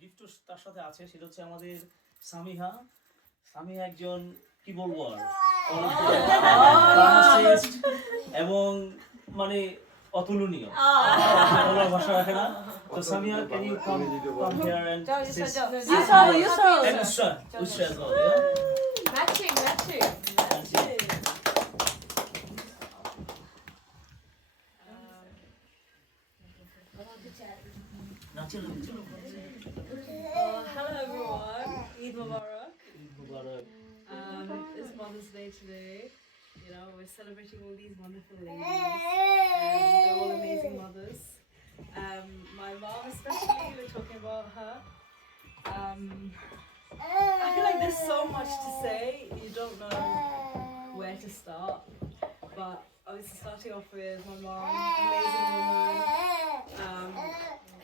Gift তার সাথে আছে, সেটা হচ্ছে আমাদের সামিহা। সামিহা একজন কি বলবো আর pharmacist এবং মানে অতুলনীয়, বলার ভাষা রাখে না। তো Samiha, can you come here and Usra as well, yeah? Matching. Hello everyone, Eid Mubarak. It's Mother's Day today. You know, we're celebrating all these wonderful ladies. They're all amazing mothers. My mom especially, we're talking about her. I feel like there's so much to say, you don't know where to start. But obviously starting off with my mom, amazing woman.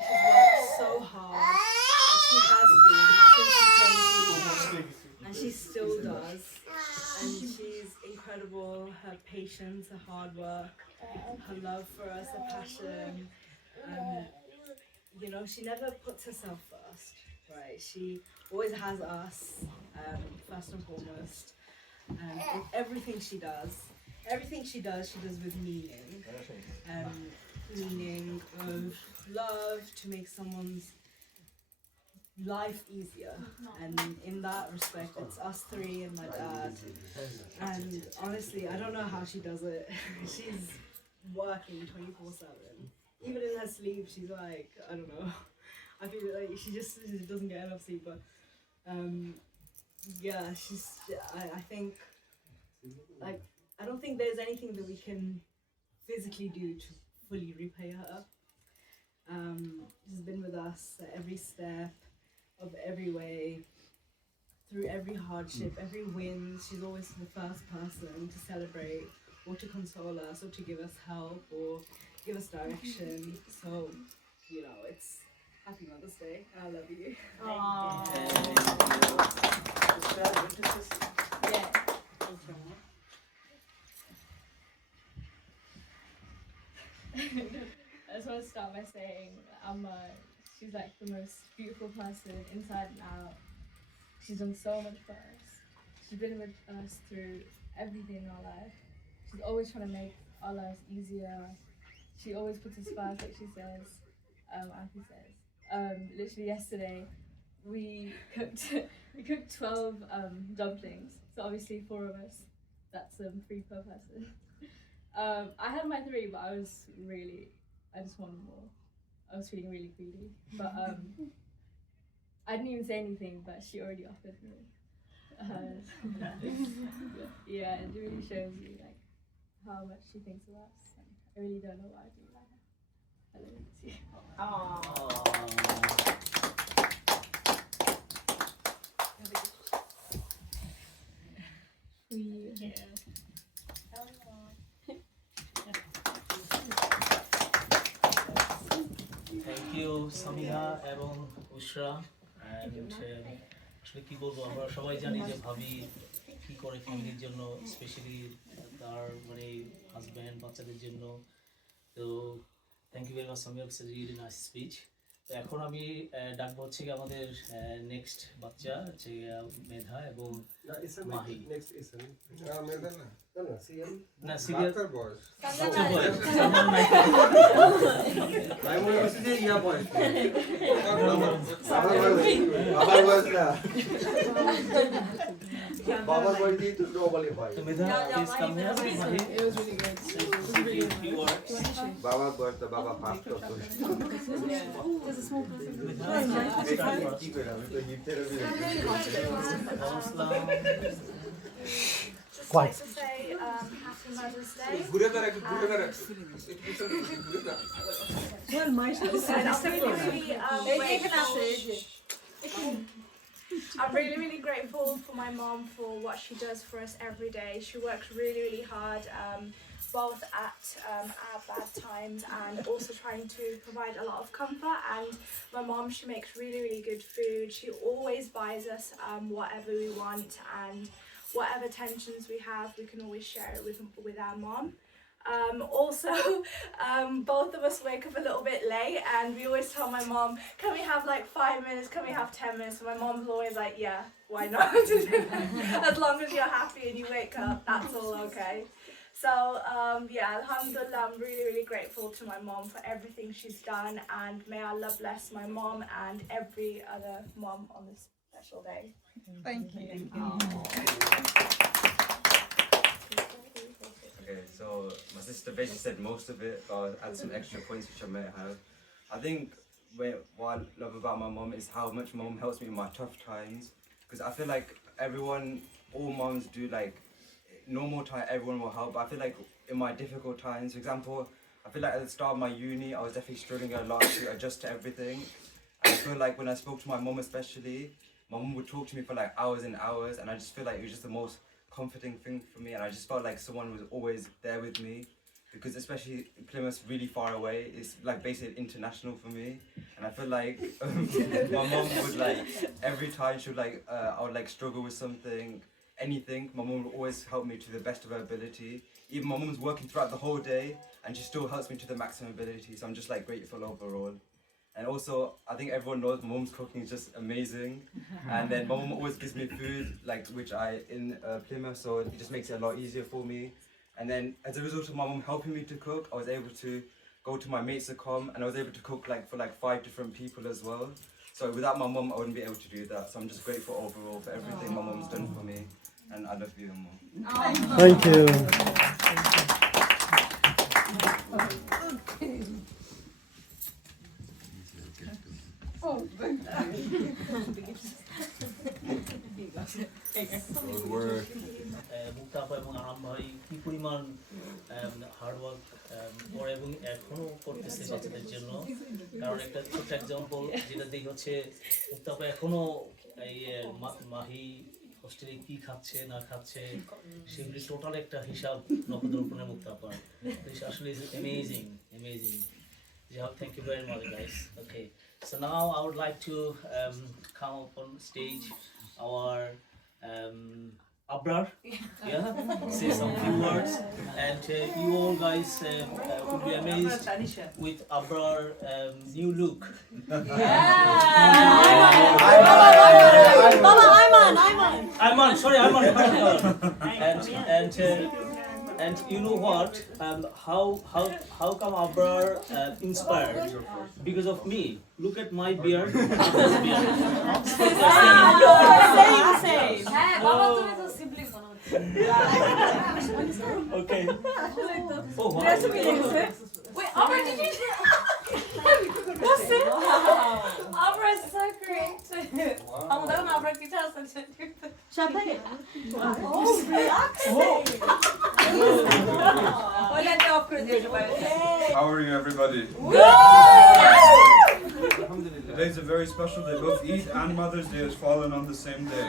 She's worked so hard, and she has been since she came to me, and she still does. And she's incredible. Her patience, her hard work, her love for us, her passion. You know, she never puts herself first, right? She always has us first and foremost. And everything she does with meaning. Meaning of love, to make someone's life easier. And in that respect, it's us three and my dad. And honestly, I don't know how she does it. She's working 24/7. Even in her sleep, she's like, I don't know. I feel like she just doesn't get enough sleep. But yeah, I think, like, I don't think there's anything that we can physically do to fully repay her. She's been with us at every step of every way, through every hardship, every win. She's always the first person to celebrate or to console us or to give us help or give us direction. So, you know, it's Happy Mother's Day. I love you. Yeah. I just want to start by saying she's like the most beautiful person inside and out. She's done so much for us. She's been with us through everything in our life. She's always trying to make our lives easier. She always puts us first, like she says, Auntie says. Literally yesterday, we cooked 12 dumplings. So obviously 4 of us. That's 3 per person. I had my 3, but I just wanted more. I was feeling really greedy, but I didn't even say anything, but she already offered me. Yeah, it really shows you like how much she thinks of us. And I really don't know what I'd do without her. I love you. Thank you Samiha এবং উশরা। আসলে কি বলবো, আমরা সবাই জানি যে ভাবি কি করে ফ্যামিলির জন্য, স্পেশালি তার মানে হাজব্যান্ড, বাচ্চাদের জন্য। তো thank you very much Samiha, it's a really nice speech. তো এখন আমি ডাকবো হচ্ছে কি আমাদের নেক্সট বাচ্চা হচ্ছে মেধা এবং মাহি। না serial Baba birthday to nobody boy. So Medha, please come here. Mahi. It was really good. Few words. Baba birthday, Baba fast to. There's a small person. Keep it up. The gift therapy. Quite. To say Happy Mother's Day. Well, my I'm really grateful for my mom for what she does for us every day. She works really hard, both at our bad times and also trying to provide a lot of comfort. And my mom, she makes really good food. She always buys us whatever we want, and whatever tensions we have, we can always share it with our mom. Also, both of us wake up a little bit late, and we always tell my mom, can we have like 5 minutes, can we have 10 minutes? And my mom's always like, yeah, why not? As long as you're happy and you wake up, that's all okay. So yeah, alhamdulillah, I'm really, really grateful to my mom for everything she's done, and may Allah bless my mom and every other mom on this special day. Thank you. Okay, so my sister basically said most of it, but I'll add some extra points which I may have. I think what I love about my mom is how much my mom helps me in my tough times, because I feel like all moms do, like normal time everyone will help, but I feel like in my difficult times, for example, I feel like at the start of my uni I was definitely struggling a lot to adjust to everything. I feel like when I spoke to my mom especially, my mom would talk to me for like hours and hours, and I just feel like it was just the most comforting thing for me, and I just felt like someone was always there with me, because especially Plymouth's really far away, it's like basically international for me, and I feel like my mom would like, every time she would like, I would like struggle with something, anything, my mom would always help me to the best of her ability. Even my mom's working throughout the whole day and she still helps me to the maximum ability, so I'm just like grateful overall. And also, I think everyone knows my mom's cooking is just amazing, and then my mom always gives me food like which I in Plymouth, so it just makes it a lot easier for me. And then as a result of my mom helping me to cook, I was able to go to my mates at com, and I was able to cook like for like 5 different people as well. So without my mom, I wouldn't be able to do that. So I'm just grateful overall for everything my mom's done for me, and I love you, Mom. Thank you. মুক্তাপা এবং আরাম ভাই কি পরিমাণ hard work করে এবং এখনো করতেছে বাচ্চাদের জন্য, কারণ একটা ছোট্ট এক্সাম্পল যেটা দেখি হচ্ছে মুক্তাপা এখনো এই মাহি হোস্টেলে কি খাচ্ছে না খাচ্ছে সেগুলি টোটাল একটা হিসাব নখদর্পণে মুক্তাপা, আসলে amazing. Thank you very much, guys. Okay, so now I would like to come up on stage our Abrar, say some few words, and you all guys will be amazed with Abrar new look. Ayman, sorry, Ayman. And you know what? How come Abrar inspired? Because of me. Look at my beard. Same. Okay. Oh, wow. Wait, Abra, did you? What's it? Abra is so great. I'm not Abra guitar. Champagne. Oh, relaxing. How are you, everybody? Today's a very special day. Both Eid and Mother's Day has fallen on the same day.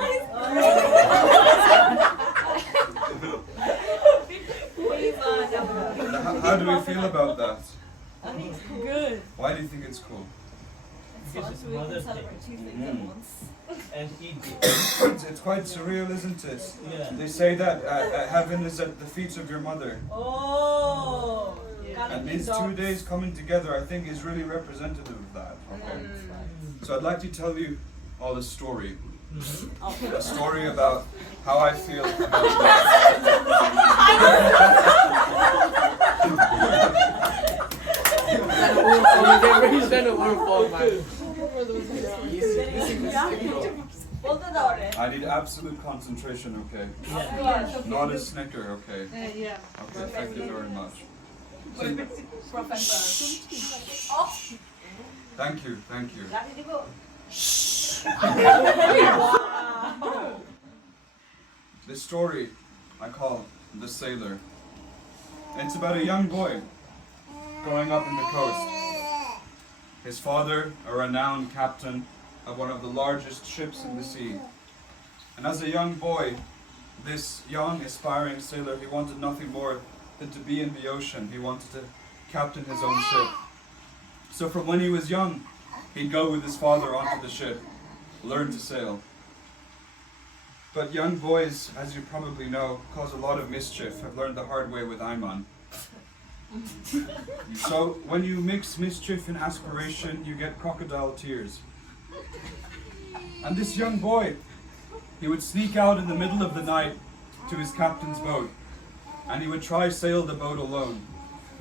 How do we feel about that? Good. Why do you think it's cool? It's Mother's Day. And Eid. It's quite surreal, isn't it? Yeah. They say that heaven is at the feet of your mother. Oh. And these 2 days coming together, I think, is really representative of that. Okay. So I'd like to tell you all a story. A story about how I feel about I need absolute concentration, okay? Not a snicker, okay? Okay, thank you very much. Thank you. This story I call The Sailor. It's about a young boy growing up in the coast. His father, a renowned captain of one of the largest ships in the sea. And as a young boy, this young aspiring sailor, he wanted nothing more than to be in the ocean. He wanted to captain his own ship. So from when he was young, he'd go with his father onto the ship, learn to sail. But young boys, as you probably know, cause a lot of mischief. I've learned the hard way with Ayman. So when you mix mischief and aspiration, you get crocodile tears. And this young boy, he would sneak out in the middle of the night to his captain's boat, and he would try sail the boat alone.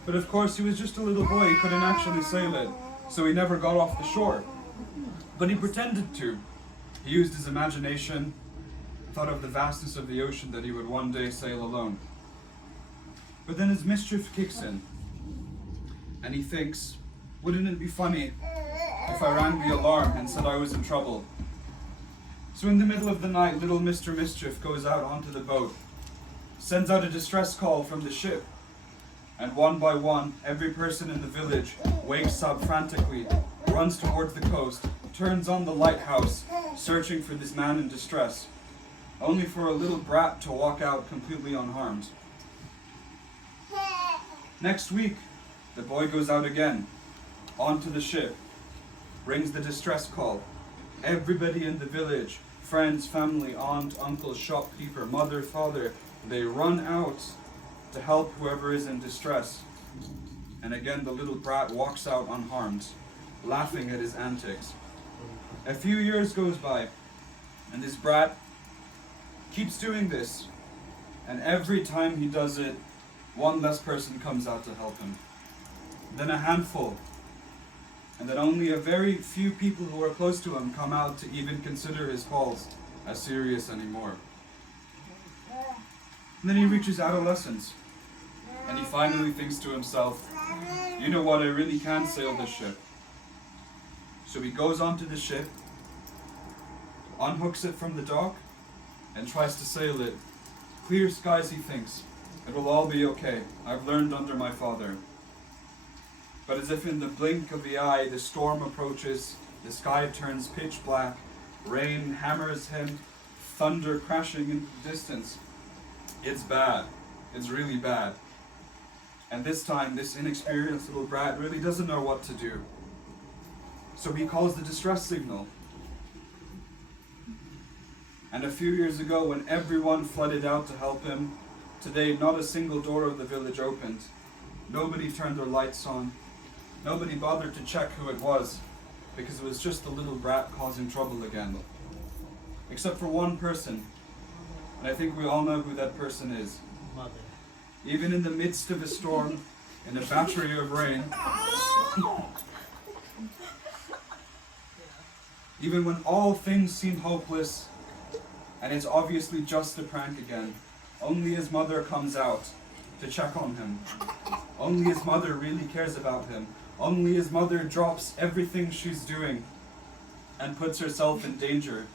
But of course he was just a little boy, he couldn't actually sail it, so he never got off the shore. But he pretended to. He used his imagination, thought of the vastness of the ocean that he would one day sail alone. But then his mischief kicks in, and he thinks, wouldn't it be funny if I rang the alarm and said I was in trouble? So in the middle of the night, little Mr. Mischief goes out onto the boat, sends out a distress call from the ship, and one by one, every person in the village wakes up frantically, runs towards the coast, turns on the lighthouse, searching for this man in distress, only for a little brat to walk out completely unharmed. Next week, the boy goes out again, onto the ship, rings the distress call. Everybody in the village, friends, family, aunt, uncle, shopkeeper, mother, father, they run out to help whoever is in distress. And again the little brat walks out unharmed, laughing at his antics. A few years goes by, and this brat keeps doing this, and every time he does it, one less person comes out to help him. Then a handful, and then only a very few people who are close to him come out to even consider his calls as serious anymore. And then he reaches adolescence, and he finally thinks to himself, you know what, I really can sail this ship. So he goes onto the ship, unhooks it from the dock, and tries to sail it. Clear skies, he thinks. It will all be okay. I've learned under my father. But as if in the blink of the eye, the storm approaches, the sky turns pitch black, rain hammers him, thunder crashing into the distance. It's bad. It's really bad. And this time, this inexperienced little brat really doesn't know what to do. So he calls the distress signal. And a few years ago, when everyone flooded out to help him, today not a single door of the village opened. Nobody turned their lights on. Nobody bothered to check who it was, because it was just the little brat causing trouble again. Except for one person, and I think we all know who that person is. Mother. Even in the midst of a storm, in a battery of rain, even when all things seem hopeless, and it's obviously just a prank again, only his mother comes out to check on him. Only his mother really cares about him. Only his mother drops everything she's doing and puts herself in danger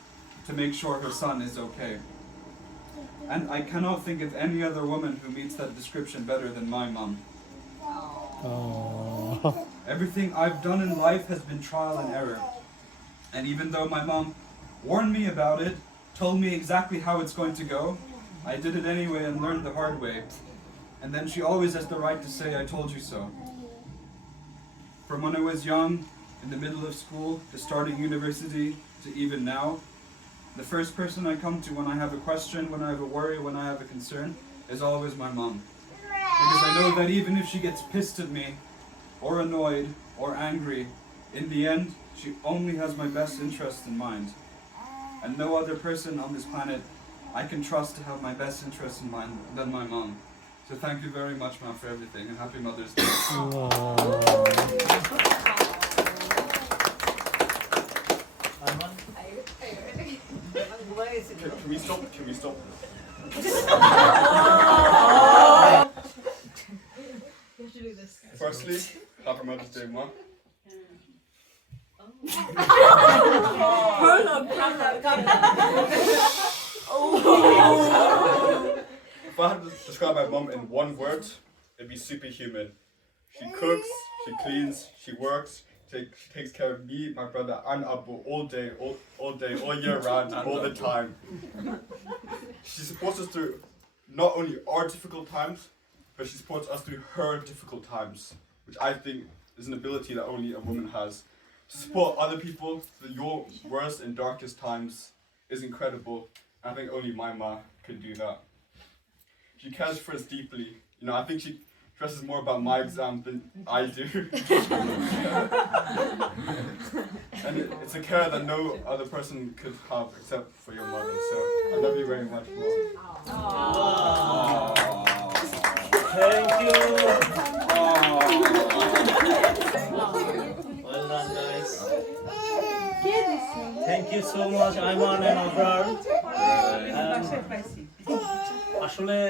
to make sure her son is okay. And I cannot think of any other woman who meets that description better than my mom. Oh. Everything I've done in life has been trial and error. And even though my mom warned me about it, told me exactly how it's going to go, I did it anyway and learned the hard way. And then she always has the right to say, I told you so. From when I was young, in the middle of school, to starting university, to even now, the first person I come to when I have a question, when I have a worry, when I have a concern, is always my mom. Because I know that even if she gets pissed at me, or annoyed, or angry, in the end, she only has my best interest in mind. And no other person on this planet I can trust to have my best interest in mind than my mom. So thank you very much, Mom, for everything, and happy Mother's Day. Arman? Can we stop? Can we stop? You have to do this. Firstly, happy Mother's Day, Mom. If I had to describe my mom in one word, it'd be superhuman. She cooks, she cleans, she works, she takes care of me, my brother, and Abu all day, all year round, all the time. She supports us through not only our difficult times, but she supports us through her difficult times, which I think is an ability that only a woman has. To support other people through your worst and darkest times is incredible. I think only my ma can do that. She cares for us deeply. You know, I think she stresses more about my exam than I do. And it's a care that no other person could have except for your mother. So I love you very much, Mom. Thank you. Well done, guys. Thank you so much, Ayman and Abrar. Ashole,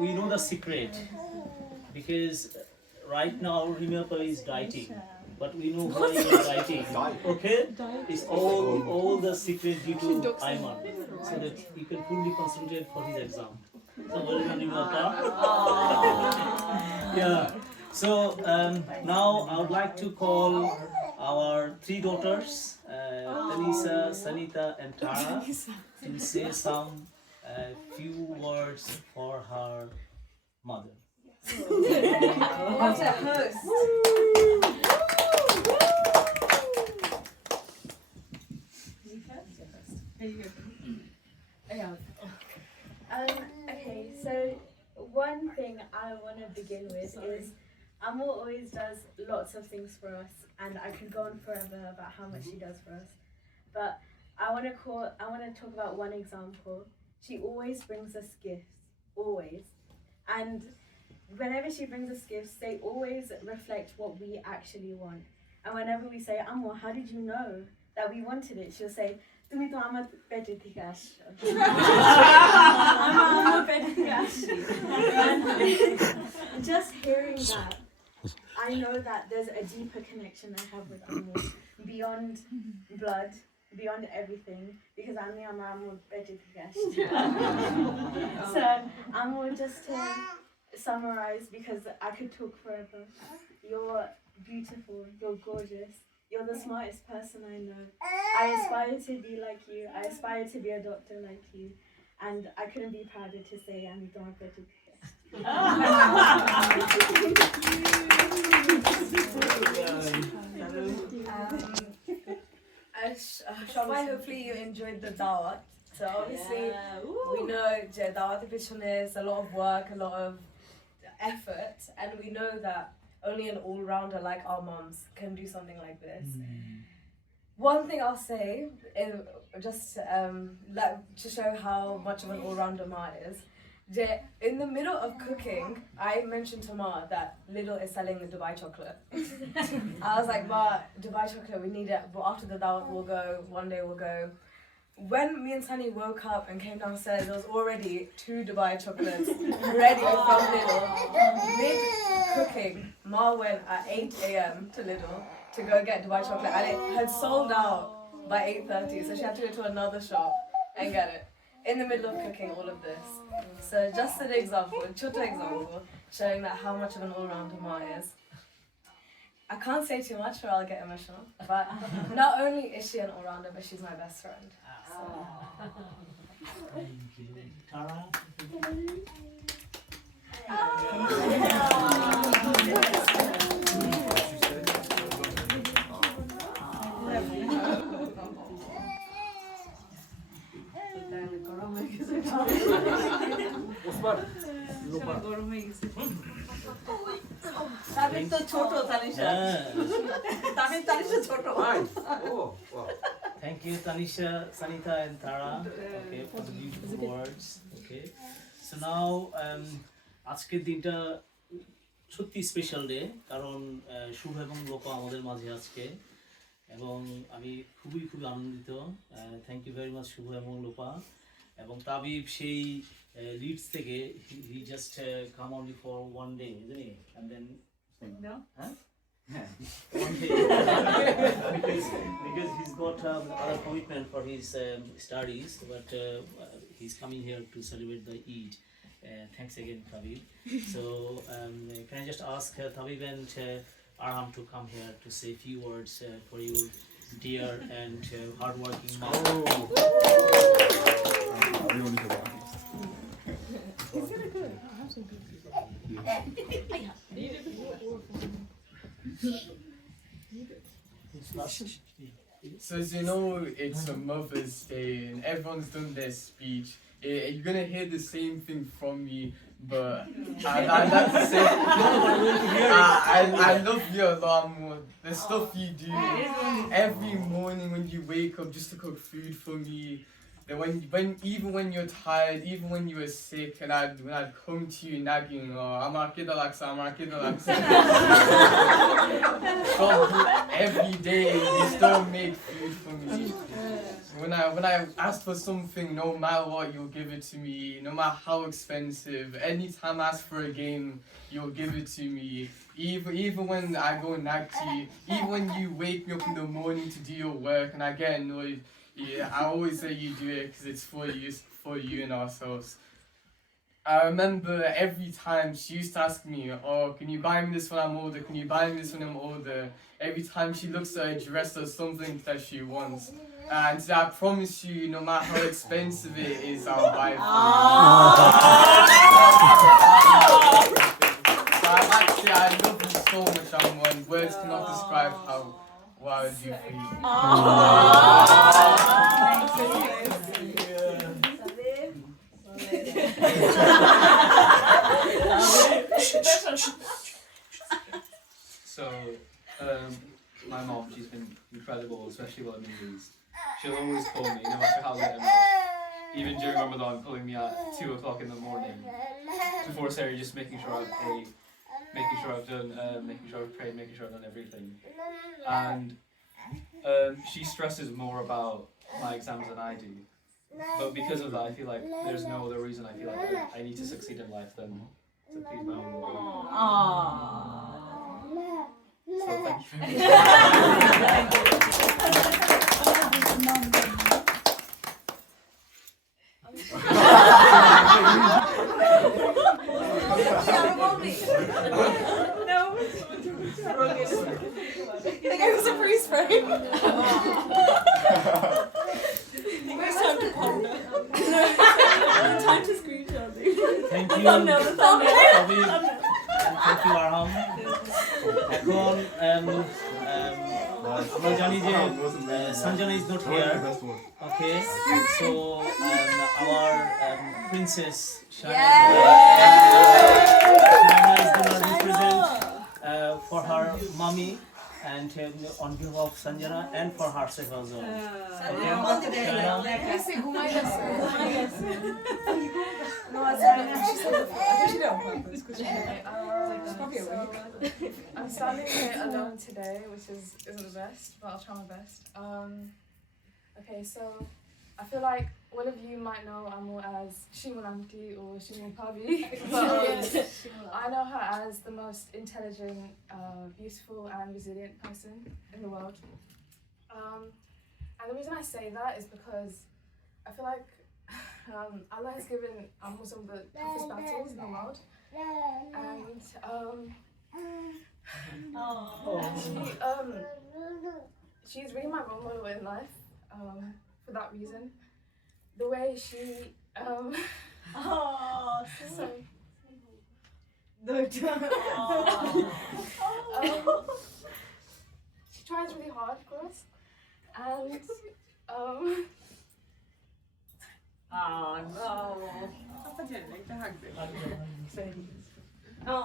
we know the secret because right now Remember is dieting, but we know why he is dieting. Okay, it's all the secret due to Ayman, so that he can fully concentrate for his exam. So well done, Remember. Yeah. So now I would like to call our 3 daughters, Tanisha, Sanita, and Tara, to say some few words for her mother. What a host. Okay, so one thing I want to begin with is Amo always does lots of things for us, and I could go on forever about how much she does for us. But I want to talk about one example. She always brings us gifts, always, and whenever she brings us gifts, they always reflect what we actually want. And whenever we say, Amo, how did you know that we wanted it? She'll say, তুমি তো আমার পেটে থেকে আসছো। আমার পেটে থেকে আসছি। And just hearing that, I know that there's a deeper connection I have with Amo beyond blood, beyond everything, because আমি আমার আম্মুর পেটে থেকে আসছি। So Amo, just to summarize, because I could talk forever. You're beautiful, you're gorgeous. You're the smartest person I know. I aspire to be like you. I aspire to be a doctor like you. And I couldn't be prouder to say I'm Dr. সবাই hopefully you enjoyed the dawat. So obviously we know যে দাওয়াতের পিছনে is a lot of work, a lot of effort, and we know that only an all-rounder like our moms can do something like this. One thing I'll say is just to show how much of an all-rounder Ma is. In the middle of cooking, I mentioned to Ma that Lidl is selling the Dubai chocolate. I was like, Ma, Dubai chocolate, we need it. But after the dawat, we'll go. One day we'll go. When me and Sunny woke up and came downstairs, there was already 2 Dubai chocolates ready from Lidl. Mid-cooking, Ma went at 8 a.m. to Lidl to go get Dubai chocolate, and it had sold out by 8:30, so she had to go to another shop and get it. In the middle of cooking all of this. So just an example, a choto example, showing that how much of an all-rounder Ma is. I can't say too much or I'll get emotional, but not only is she an all-rounder, but she's my best friend. So. Thank you. Tara? Tamil তো ছোট তানিশা তামিল তানিশা ছোট Oh, wow. Thank you, Tanisha, Sanita, and Tara, okay, for the beautiful words. Okay, so now আজকের দিনটা সত্যি special day, কারণ শুভ এবং লোপা আমাদের মাঝে আজকে, এবং আমি খুবই আনন্দিত। Thank you very much Shubho এবং লোপা। এবং তাবিব সেই লিডস থেকে he just come only for one day, isn't he? And then no, huh? One day. because he's got other commitment for his studies, but he's coming here to celebrate the Eid. Thanks again, Tabib. So can I just ask Tabib and Arham to come here to say a few words for you, dear and hardworking mom. So as you know, it's a Mother's Day and everyone's done their speech. You're gonna hear the same thing from me, but I'd like to say I love you a lot more. The stuff you do every morning when you wake up just to cook food for me. Then when even when you're tired, even when you were sick, and when I'd come to you nagging, oh, I'm a kid I'm a kid every day you still make food for me. When I ask for something, no matter what, you'll give it to me. No matter how expensive. Anytime I ask for a game, you'll give it to me. Even when I go nag to you, even when you wake me up in the morning to do your work and I get annoyed, yeah, I always say you do it because it's for you and ourselves. I remember every time she used to ask me, oh, can you buy me this when I'm older? Can you buy me this when I'm older? Every time she looks at her dress or something that she wants. And I promise you, no matter how expensive it is, I'll buy it for you. So I'd like to say I love you so much, and words cannot describe how what I would do for you. So, my mom, she's been incredible, especially while I'm in these. She'll always call me, no matter how late I'm up. Even during Ramadan, calling me at 2 o'clock in the morning. Before Sarah, just making sure I've ate, making sure I've done, making sure I've prayed, making sure I've done everything. And she stresses more about my exams than I do. But because of that, I feel like there's no other reason I feel like I need to succeed in life than to please my own mother. So thank you. No. They gave us a freeze frame. Where's time to ponder? Time to screenshot. Thank you. Thank you, Arham. এখন আমরা জানি যে Sanjana is not here. Okay, so our princess Shana is gonna represent for her mommy and on behalf of Sanjana and for herself as well. I'm standing here alone today, which isn't the best, but I'll try my best. Okay, so I feel like one of you might know Amu as Shimon Auntie or Shimon Pabi, but I know her as the most intelligent, beautiful and resilient person in the world. And the reason I say that is because I feel like Allah has given Amu some of the toughest battles in the world. And she's really my role model in life for that reason. The way she sorry. She tries really hard, of course, and no,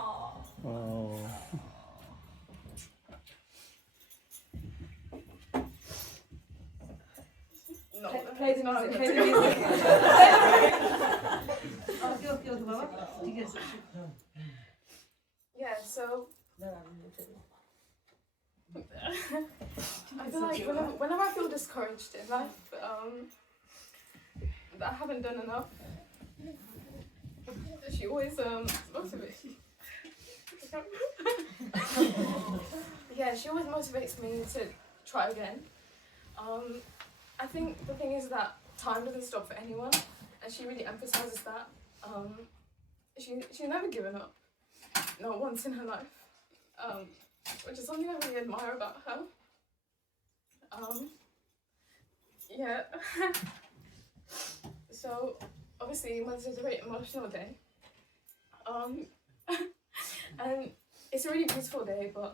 Play the music. yeah, so I feel like whenever I feel discouraged in life, that I haven't done enough, she always motivates me. Yeah, she always motivates me to try again. I think the thing is that time doesn't stop for anyone, and she really emphasizes that. She's never given up, not once in her life, which is something I really admire about her. Yeah. So obviously Mother's Day is a very emotional day, and it's a really beautiful day, but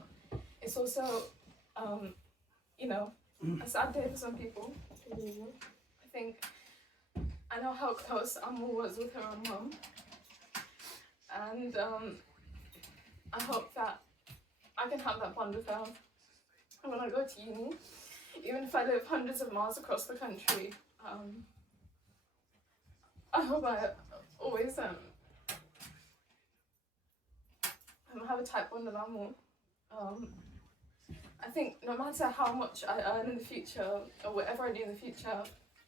it's also a sad day for some people. I think I know how close Amu was with her own mum, and I hope that I can have that bond with her when I go to uni, even if I live hundreds of miles across the country. I hope I always have a tight bond with Amu. I think no matter how much I earn in the future or whatever I do in the future,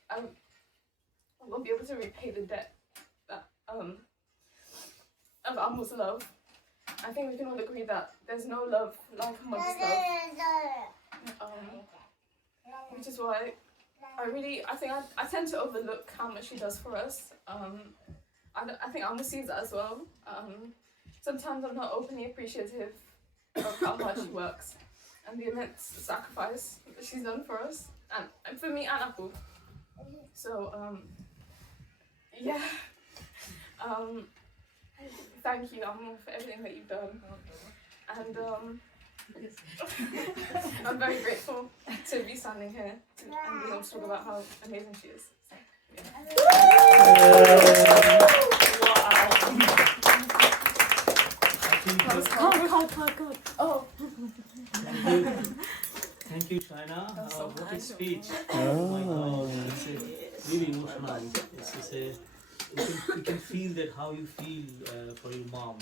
I won't be able to repay the debt that of Amu's love. I think we can all agree that there's no love like a mother's love. Which is why I tend to overlook how much she does for us. I think Amu sees that as well. Sometimes I'm not openly appreciative of how hard she works and the immense sacrifice that she's done for us and for me and Apu. So yeah. Thank you, Amu, for everything that you've done. And I'm very grateful to be standing here and being able to talk about how amazing she is. Oh. Thank you, China. What a speech. Oh my God. It's really emotional. You can feel that how you feel for your mom.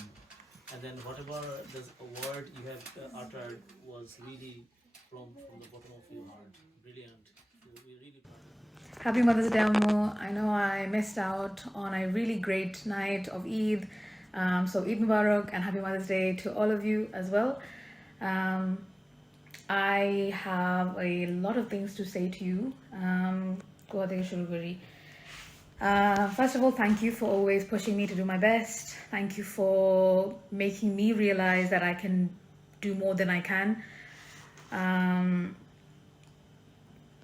And then whatever the word you have uttered was really from the bottom of your heart. Brilliant. We're really proud. Happy Mother's Day, Ammo. I know I missed out on a really great night of Eid. So Eid Mubarak and Happy Mother's Day to all of you as well. I have a lot of things to say to you. First of all, thank you for always pushing me to do my best. Thank you for making me realize that I can do more than I can.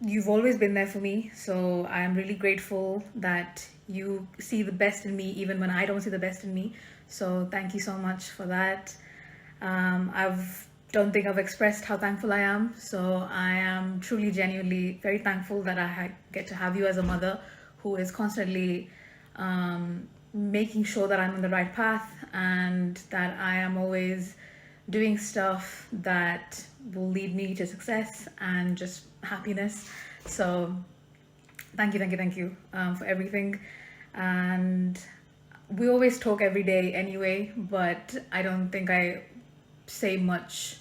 You've always been there for me, so I am really grateful that you see the best in me even when I don't see the best in me. So thank you so much for that. Don't think I've expressed how thankful I am. So I am truly, genuinely very thankful that I get to have you as a mother who is constantly making sure that I'm on the right path and that I am always doing stuff that will lead me to success and just happiness. So thank you for everything. And we always talk every day anyway, but I don't think I say much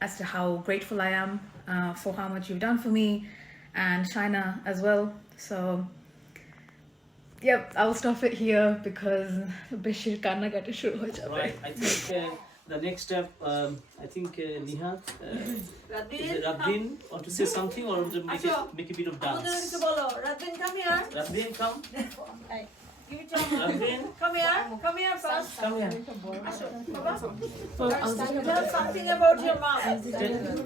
as to how grateful I am for how much you've done for me and China as well. So yep, I'll stop it here because Bashir can't get to shoot. Right, I think the next step, I think Nihat, Radin want to say something or make a bit of dance. Radin, come here. Radin, come. Give it to Radin. Come here first. Come here. Tell something about your mom.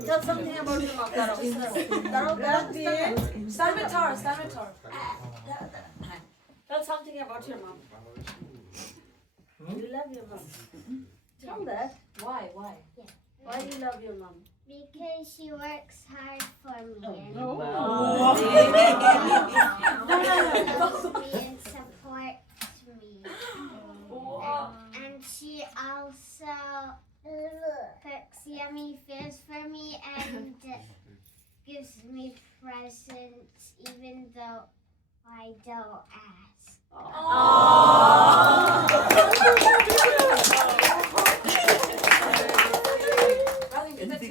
Tell something about your mom. Radin. Stand with her. Tell something about your mom. You love your mom. Tell that. Why? Yeah. Why do you love your mom? Because she works hard for me and and supports me. And she also cooks yummy foods for me and gives me presents even though I don't ask.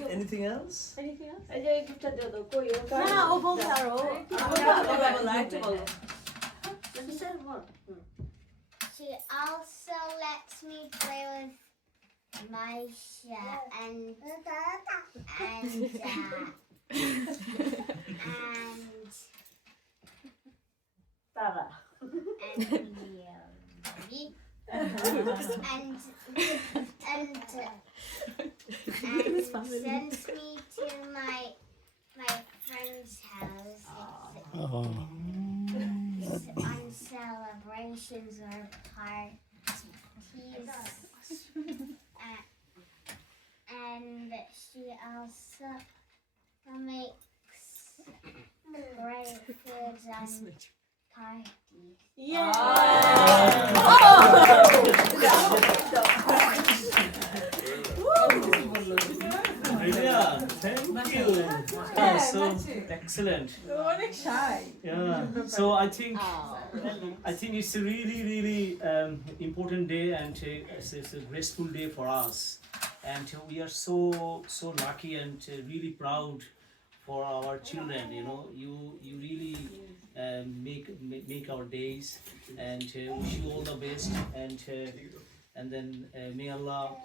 Anything else? She also lets me play with Maisha and Tara. and sends me to my friend's house on celebrations or parties, and she also makes great foods on party. Brilliant. Thank you. Yeah, so excellent. Yeah. So I think it's a really important day, and it's a graceful day for us, and we are so lucky and really proud for our children. You know, you really make our days, and wish you all the best, and then may Allah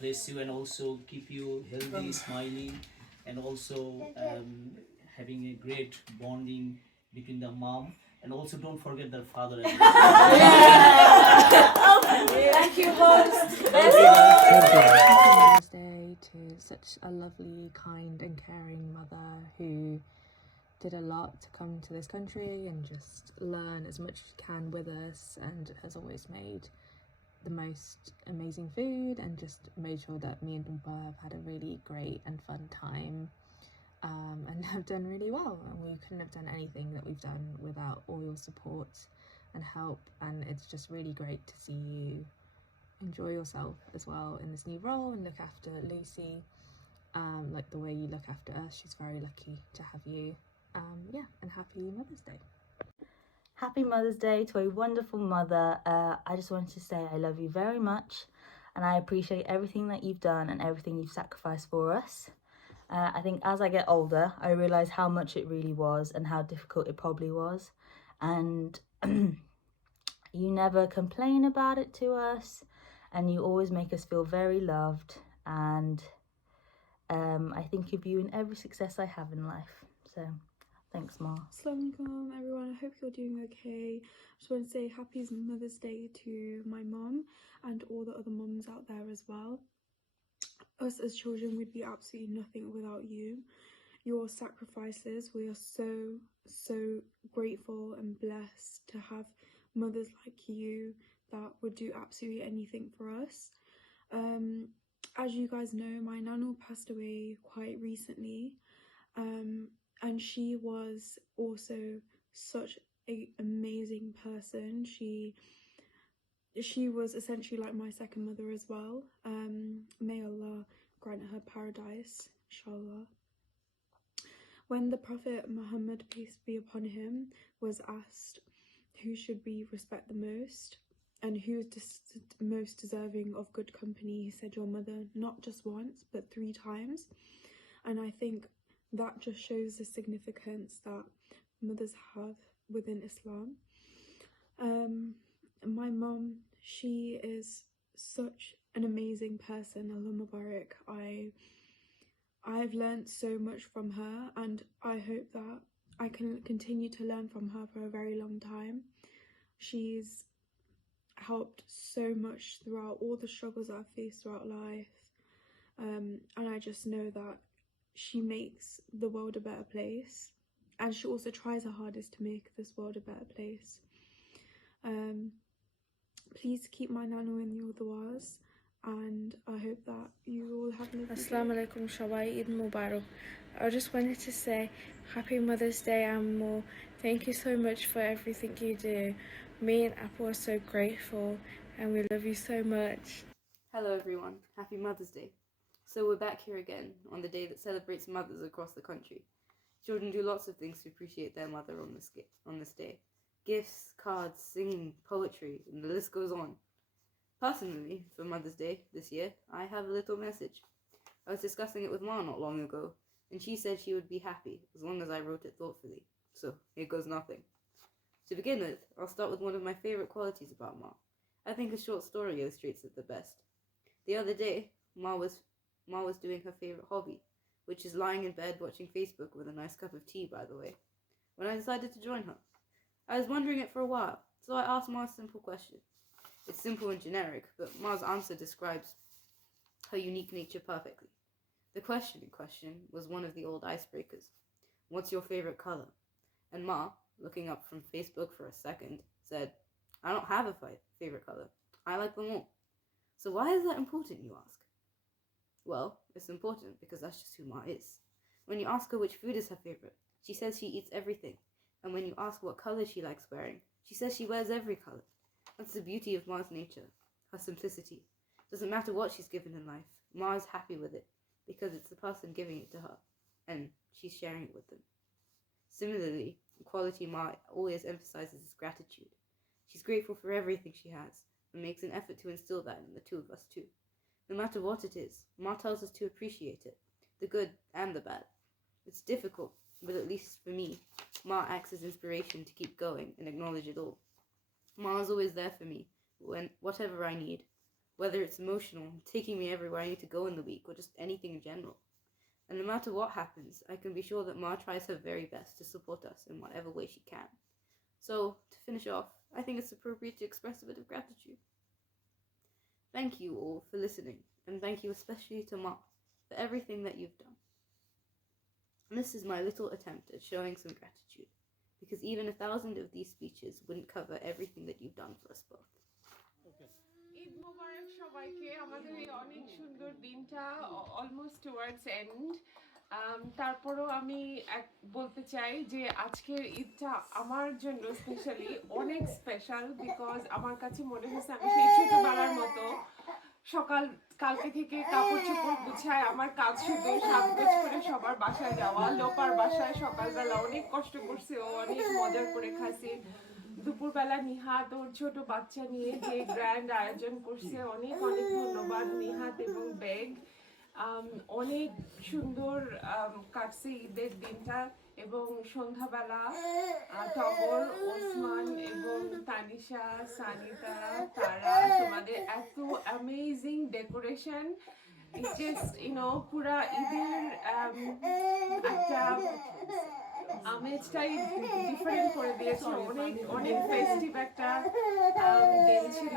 bless you and also keep you healthy, smiling, and also having a great bonding between the mom, and also don't forget their father as well. Thank you, host. Mother's Day to such a lovely, kind and caring mother who did a lot to come to this country and just learn as much as she can with us, and has always made the most amazing food and just made sure that me and Dumpa have had a really great and fun time, and have done really well. And we couldn't have done anything that we've done without all your support and help, and it's just really great to see you enjoy yourself as well in this new role and look after Lucy like the way you look after us. She's very lucky to have you. Yeah, and happy Mother's Day. Happy Mother's Day to a wonderful mother. I just wanted to say I love you very much, and I appreciate everything that you've done and everything you've sacrificed for us. I think as I get older, I realise how much it really was and how difficult it probably was. And you never complain about it to us, and you always make us feel very loved. And I think of you in every success I have in life. So thanks, Ma. Assalamu alaikum everyone, I hope you're doing okay. I just want to say happy Mother's Day to my mom and all the other mums out there as well. Us as children would be absolutely nothing without you. Your sacrifices, we are so grateful and blessed to have mothers like you that would do absolutely anything for us. As you guys know, my nana passed away quite recently, and she was also such an amazing person. She was essentially like my second mother as well. May Allah grant her paradise, inshallah. When the Prophet Muhammad, peace be upon him, was asked who should we respect the most and who is most deserving of good company, he said your mother, not just once but 3 times. And I think that just shows the significance that mothers have within Islam. My mum, she is such an amazing person, Allah Mubarak. I've learned so much from her, and I hope that I can continue to learn from her for a very long time. She's helped so much throughout all the struggles I've faced throughout life, and I just know that she makes the world a better place, and she also tries her hardest to make this world a better place. Please keep my nano in your du'as, and I hope that you all have a lovely day. Assalamu alaikum Shabai, Eid Mubarak. I just wanted to say happy Mother's Day, Ammo. Thank you so much for everything you do. Me and Apple are so grateful, and we love you so much. Hello everyone, happy Mother's Day. So we're back here again on the day that celebrates mothers across the country. Children do lots of things to appreciate their mother on this day. Gifts, cards, singing, poetry, and the list goes on. Personally, for Mother's Day this year, I have a little message. I was discussing it with Ma not long ago, and she said she would be happy as long as I wrote it thoughtfully. So here goes nothing. To begin with, I'll start with one of my favourite qualities about Ma. I think a short story illustrates it the best. The other day, Ma was doing her favourite hobby, which is lying in bed watching Facebook with a nice cup of tea, by the way, when I decided to join her. I was wondering it for a while, so I asked Ma a simple question. It's simple and generic, but Ma's answer describes her unique nature perfectly. The question in question was one of the old icebreakers. What's your favourite colour? And Ma, looking up from Facebook for a second, said, I don't have a favourite colour. I like them all. So why is that important, you ask? Well, it's important because that's just who Ma is. When you ask her which food is her favourite, she says she eats everything. And when you ask what colour she likes wearing, she says she wears every colour. That's the beauty of Ma's nature, her simplicity. Doesn't matter what she's given in life, Ma is happy with it because it's the person giving it to her, and she's sharing it with them. Similarly, the quality Ma always emphasizes is gratitude. She's grateful for everything she has and makes an effort to instill that in the two of us too. No matter what it is, Ma tells us to appreciate it, the good and the bad. It's difficult, but at least for me, Ma acts as inspiration to keep going and acknowledge it all. Ma is always there for me, whatever I need, whether it's emotional, taking me everywhere I need to go in the week, or just anything in general. And no matter what happens, I can be sure that Ma tries her very best to support us in whatever way she can. So, to finish off, I think it's appropriate to express a bit of gratitude. Thank you all for listening, and thank you especially to Ma for everything that you've done. And this is my little attempt at showing some gratitude, because even 1,000 of these speeches wouldn't cover everything that you've done for us both. Eid মোবারক সবাইকে। আমাদের এই অনেক সুন্দর দিনটা almost towards and, তারপরও আমি বলতে চাই যে আজকের ঈদটা আমার জন্য স্পেশালি অনেক স্পেশাল, বিকজ আমার কাছে মনে হয়েছে আমি সেই ছোটবেলার মতো কালকে থেকে কাপড় চোপড় গুছায় আমার কাজ শুধু সাজগোজ করে সবার বাসায় যাওয়া। লোপার বাসায় সকালবেলা অনেক কষ্ট করছে, ও অনেক মজা করে খাইছে। দুপুরবেলা নিহাত ওর ছোট বাচ্চা নিয়ে যে গ্র্যান্ড আয়োজন করছে, অনেক অনেক ধন্যবাদ নিহাত এবং বেগ। অনেক সুন্দর কাটছে ঈদের দিনটা, এবং সন্ধ্যাবেলা টগর, ওসমান এবং তানিশা, সানিতা, তারা, তোমাদের এত অ্যামেজিং ডেকোরেশন, জাস্ট পুরা ঈদের একটা আমেজটাই ডিফারেন্ট করে দিয়েছে। অনেক অনেক ফেস্টিভ একটা দিন ছিল,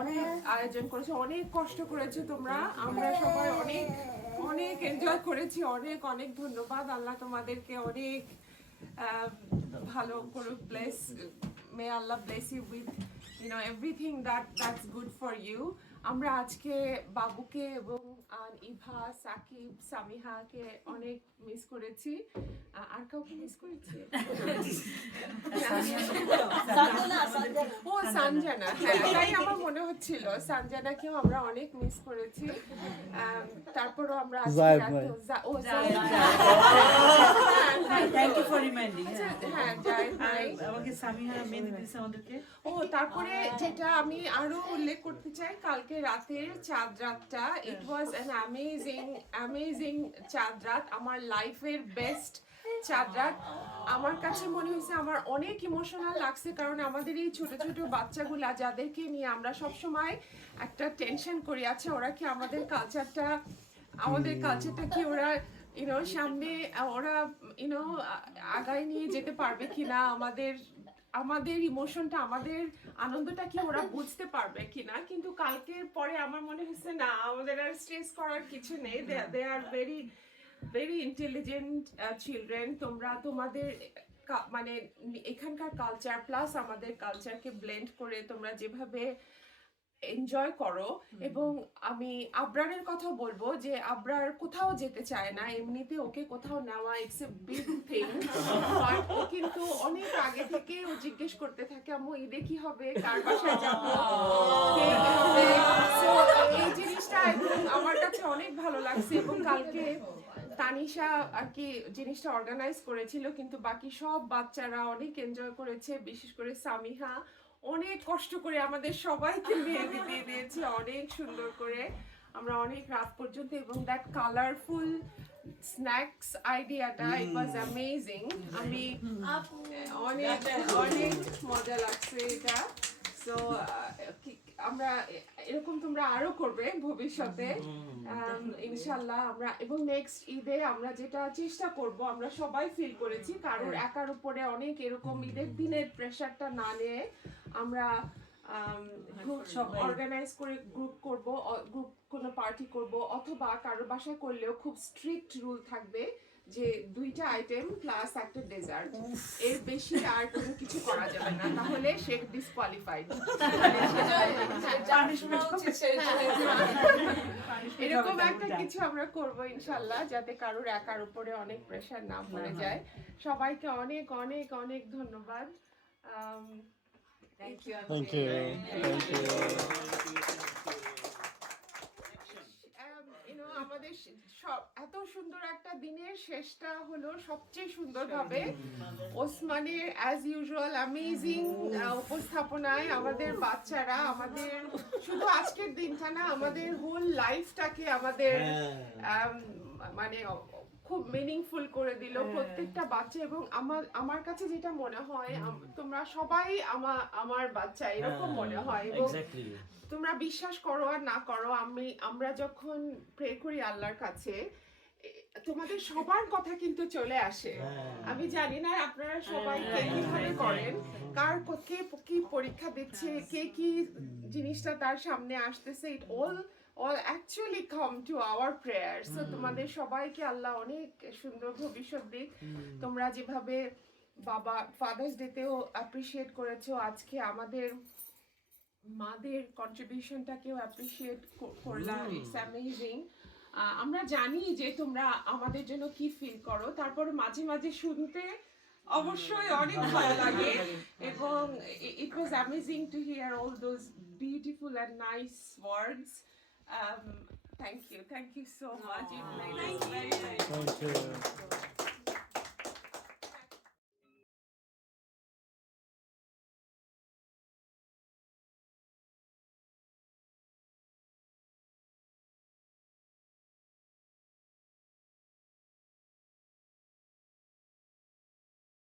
অনেক আয়োজন করেছে, অনেক কষ্ট করেছে তোমরা, আমরা সবাই অনেক অনেক এনজয় করেছি। অনেক অনেক ধন্যবাদ। আল্লাহ তোমাদেরকে অনেক ভালো করুক, bless, may Allah bless you with everything that's good for you. আমরা আজকে বাবুকে এবং ইভা, সাকিব, সামিহাকে অনেক মিস করেছি। আর কাউকে মিস করেছি? ও সানজানা, হ্যাঁ তাই আমার মনে হচ্ছিল, সানজানাকেও আমরা অনেক মিস করেছি। তারপরও আমরা তারপরে যেটা আমি আরো উল্লেখ করতে চাই, কালকে রাতের চাঁদ রাতটা, ইট ওয়াজ অ্যান অ্যামেজিং চাঁদ রাত, আমার লাইফের বেস্ট চাঁদ রাত। আমার কাছে মনে হয়েছে আমার অনেক ইমোশনাল লাগছে, কারণ আমাদের এই ছোট ছোট বাচ্চাগুলা যাদেরকে নিয়ে আমরা সবসময় একটা টেনশন করি, আছে ওরা কি আমাদের কালচারটা কি ওরা সামনে ওরা আগায় নিয়ে যেতে পারবে কিনা, আমাদের ইমোশনটা, আমাদের আনন্দটা কি ওরা বুঝতে পারবে কিনা। কিন্তু কালকের পরে আমার মনে হচ্ছে না, আমাদের আর স্ট্রেস করার কিছু নেই। They are very very intelligent children. তোমরা তোমাদের মানে এখানকার কালচার প্লাস আমাদের কালচারকে ব্লেন্ড করে তোমরা যেভাবে এনজয় করো। এবং আমি আবরারের কথা বলবো যে আবরার কোথাও যেতে চায় না, এমনিতে ওকে কোথাও নেওয়া it's a big thing, but ও কিন্তু অনেক আগে থেকে ও জিজ্ঞেস করতে থাকে আম্মু ঈদে কি হবে, কার বাসায় যাবো, কে কি হবে। সো এই জিনিসটা আমার কাছে অনেক ভালো লাগছে। এবং কালকে তানিশা আর কি জিনিসটা অর্গানাইজ করেছিল, কিন্তু বাকি সব বাচ্চারা অনেক এনজয় করেছে, বিশেষ করে সামিহা অনেক কষ্ট করে আমাদের সবাইকে মেহেদি দিয়ে দিয়েছে অনেক সুন্দর করে, আমরা অনেক রাত পর্যন্ত। এবং দ্যাট কালারফুল স্ন্যাক্স আইডিয়াটা, ইট ওয়াজ অ্যামেজিং। আমি অনেক অনেক মজা লাগছে এটা। সো আমরা এরকম তোমরা আরো করবে ভবিষ্যতে ইনশাল্লাহ। আমরা এবং নেক্সট ঈদে আমরা যেটা চেষ্টা করব, আমরা সবাই ফিল করেছি কারোর একার উপরে অনেক এরকম ঈদের দিনের প্রেশারটা না নিয়ে আমরা অর্গানাইজ করে গ্রুপ কোনো পার্টি করব, অথবা কারোর বাসায় করলেও খুব স্ট্রিক্ট রুল থাকবে যে 2টা আইটেম প্লাস একটা ডেজার্ট, এর বেশি আর কোনো কিছু করা যাবে না, তাহলে সে ডিসকোয়ালিফাইড। এরকম একটা কিছু আমরা করব ইনশাল্লাহ, যাতে কারোর একার উপরে অনেক প্রেশার না পড়ে যায়। সবাইকে অনেক অনেক অনেক ধন্যবাদ। Thank you. Thank you. Thank you. আমাদের সব এত সুন্দর একটা দিনের শেষটা হলো সবচেয়ে সুন্দরভাবে ওসমানের অ্যাজ ইউজুয়াল অ্যামেজিং উপস্থাপনায়। আমাদের বাচ্চারা আমাদের শুধু আজকের দিনটা না, আমাদের হোল লাইফটাকে আমাদের মানে খুব মিনিংফুল করে দিল প্রত্যেকটা বাচ্চা। এবং আমার কাছে যেটা মনে হয়, তোমরা সবাই আমার বাচ্চা এরকম মনে হয়। এবং তোমরা বিশ্বাস করো আর না করো, আমরা যখন প্রে করি আল্লাহর কাছে, তোমাদের সবার কথা কিন্তু চলে আসে। আমি জানি না আপনারা সবাই কিভাবে করেন, কার কে কি পরীক্ষা দিচ্ছে, কে কি জিনিসটা তার সামনে আসতেছে, ইট all actually come to our prayers. So তোমাদের সবাইকে আল্লাহ অনেক সুন্দর ভবিষ্যৎ দিক। তোমরা যেভাবে বাবা ফাদার্স ডেতেও অ্যাপ্রিশিয়েট করেছো, আজকে আমাদের মাদের কন্ট্রিবিউশনটাকেও অ্যাপ্রিশিয়েট করলাম। It's amazing. আমরা জানি যে তোমরা আমাদের জন্য কি ফিল করো, তারপর মাঝে মাঝে শুনতে অবশ্যই অনেক ভালো লাগে। এবং it was amazing to hear all those beautiful and nice words. Thank you so much. It made us very, very